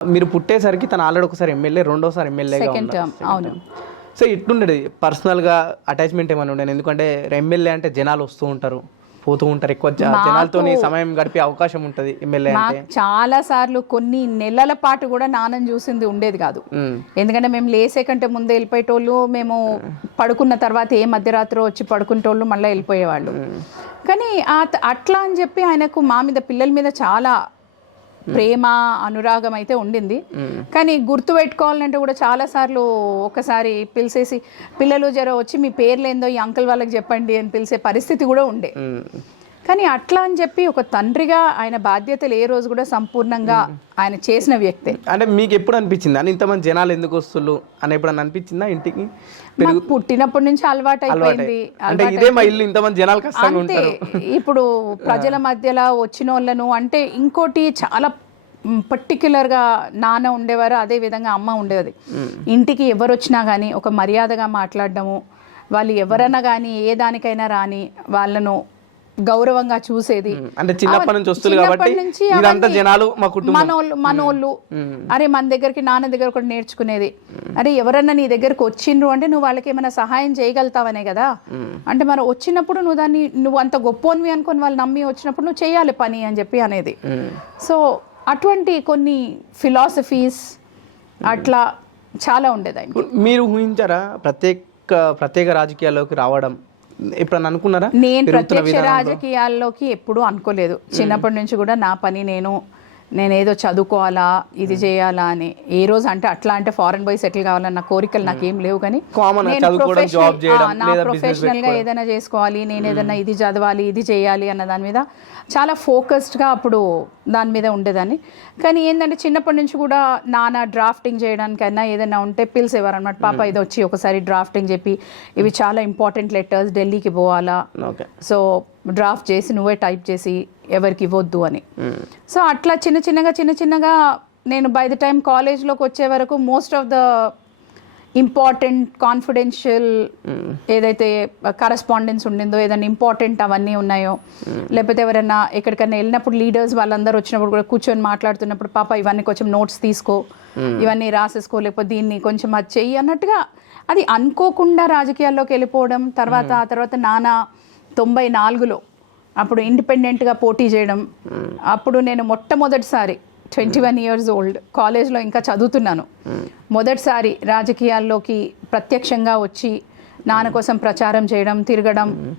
మీరు పుట్టేసరికి తను ఆల్రెడీ ఒకసారి ఎమ్మెల్యే, రెండోసారి ఎమ్మెల్యేగా సెకండ్ టర్మ్. అవును. సో ఇట్లుండేది పర్సనల్గా అటాచ్మెంట్ ఏమైనా ఉండేది? ఎందుకంటే ఎమ్మెల్యే అంటే జనాలు వస్తూ ఉంటారు, పోతూ ఉంటారు, ఎక్కువ జనాలతో సమయం గడిపే అవకాశం ఉంటుంది ఎమ్మెల్యే అంటే. చాలా సార్లు కొన్ని నెలల పాటు కూడా నాన్నని చూసింది ఉండేది కాదు. ఎందుకంటే మేము లేసే కంటే ముందే వెళ్ళిపోయేటోళ్ళు, మేము పడుకున్న తర్వాత ఏ మధ్యరాత్రి వచ్చి పడుకునేటోళ్ళు మళ్ళీ వెళ్ళిపోయేవాళ్ళు. కానీ అట్లా అని చెప్పి ఆయనకు మా మీద, పిల్లల మీద చాలా ప్రేమ అనురాగం అయితే ఉండింది. కానీ గుర్తు పెట్టుకోవాలంటే కూడా చాలా సార్లు ఒకసారి పిలిచేసి, పిల్లలు జర వచ్చి మీ పేర్లేందో ఈ అంకుల్ వాళ్ళకి చెప్పండి అని పిలిచే పరిస్థితి కూడా ఉండే. కానీ అట్లా అని చెప్పి ఒక తండ్రిగా ఆయన బాధ్యతలు ఏ రోజు కూడా సంపూర్ణంగా ఆయన చేసిన వ్యక్తే. అంటే మీకు ఎప్పుడు అనిపించింది అని ఇంతమంది జనాలు ఎందుకు వస్తున్నారు అని ఎప్పుడన్నా అనిపించిందా? ఇంటికి పుట్టినప్పటి నుంచి అలవాటు అయిపోయింది. అంటే ఇదే మా ఇల్లు, ఇంతమంది జనాలు కష్టంగా ఉంటారు. ఇప్పుడు ప్రజల మధ్యలో వచ్చిన వాళ్ళను, అంటే ఇంకోటి చాలా పర్టిక్యులర్గా నాన్న ఉండేవారు, అదే విధంగా అమ్మ ఉండేది. ఇంటికి ఎవరు వచ్చినా కానీ ఒక మర్యాదగా మాట్లాడడము, వాళ్ళు ఎవరన్నా కానీ ఏ దానికైనా రాని వాళ్ళను గౌరవంగా చూసేది. అంటే చిన్నప్పటి నుంచి వస్తుంది కాబట్టి ఇదంతా జనాలు మా కుటుంబం, మనోళ్ళు. అరే మన దగ్గరికి, నాన్న దగ్గర కూడా నేర్చుకునేది, అరే ఎవరన్నా నీ దగ్గరకు వచ్చిండ్రు అంటే నువ్వు వాళ్ళకి ఏమైనా సహాయం చేయగలుగుతావనే కదా. అంటే మరి వచ్చినప్పుడు నువ్వు అంత గొప్పవి అనుకొని వాళ్ళు నమ్మి వచ్చినప్పుడు నువ్వు చేయాలి పని అని చెప్పి అనేది. సో అటువంటి కొన్ని ఫిలాసఫీస్ అట్లా చాలా ఉండేది ఆయన. మీరు ఊహించారా ప్రత్యేక రాజకీయాల్లోకి రావడం? ఎప్పుడన్నా అనుకున్నారా? నేను ప్రత్యక్ష రాజకీయాల్లోకి ఎప్పుడూ అనుకోలేదు. చిన్నప్పటి నుంచి కూడా నా పని నేనేదో చదువుకోవాలా, ఇది చేయాలా అని. ఏ రోజు అంటే అట్లా అంటే ఫారెన్ పోయి సెటిల్ కావాలన్న కోరికలు నాకేం లేవు. కానీ నా ప్రొఫెషనల్ గా ఏదైనా చేసుకోవాలి, నేను ఏదైనా ఇది చదవాలి, ఇది చేయాలి అన్న దాని మీద చాలా ఫోకస్డ్గా అప్పుడు దాని మీద ఉండేదాన్ని. కానీ ఏంటంటే చిన్నప్పటి నుంచి కూడా నాన్న డ్రాఫ్టింగ్ చేయడానికైనా ఏదైనా ఉంటే పిలిచేవారు అనమాట. పాప ఇది వచ్చి ఒకసారి డ్రాఫ్టింగ్ చెప్పి, ఇవి చాలా ఇంపార్టెంట్ లెటర్స్, ఢిల్లీకి పోవాలా, సో డ్రాఫ్ట్ చేసి నువ్వే టైప్ చేసి ఎవరికి ఇవ్వద్దు అని. సో అట్లా చిన్న చిన్నగా నేను బై ద టైం కాలేజ్లోకి వచ్చే వరకు most of the important confidential ఏదైతే కరస్పాండెన్స్ ఉండిందో, ఏదైనా ఇంపార్టెంట్ అవన్నీ ఉన్నాయో, లేకపోతే ఎవరైనా ఎక్కడికైనా వెళ్ళినప్పుడు లీడర్స్ వాళ్ళందరూ వచ్చినప్పుడు కూడా కూర్చొని మాట్లాడుతున్నప్పుడు, పాప ఇవన్నీ కొంచెం నోట్స్ తీసుకో, ఇవన్నీ రాసేసుకో, లేకపోతే దీన్ని కొంచెం అది చెయ్యి అన్నట్టుగా, అది అనుకోకుండా రాజకీయాల్లోకి వెళ్ళిపోవడం. ఆ తర్వాత నాన్న 94లో అప్పుడు ఇండిపెండెంట్గా పోటీ చేయడం. అప్పుడు నేను మొట్టమొదటిసారి 21 years old, కాలేజ్లో ఇంకా చదువుతున్నాను, మొదటిసారి రాజకీయాల్లోకి ప్రత్యక్షంగా వచ్చి నాన్న కోసం ప్రచారం చేయడం, తిరగడం.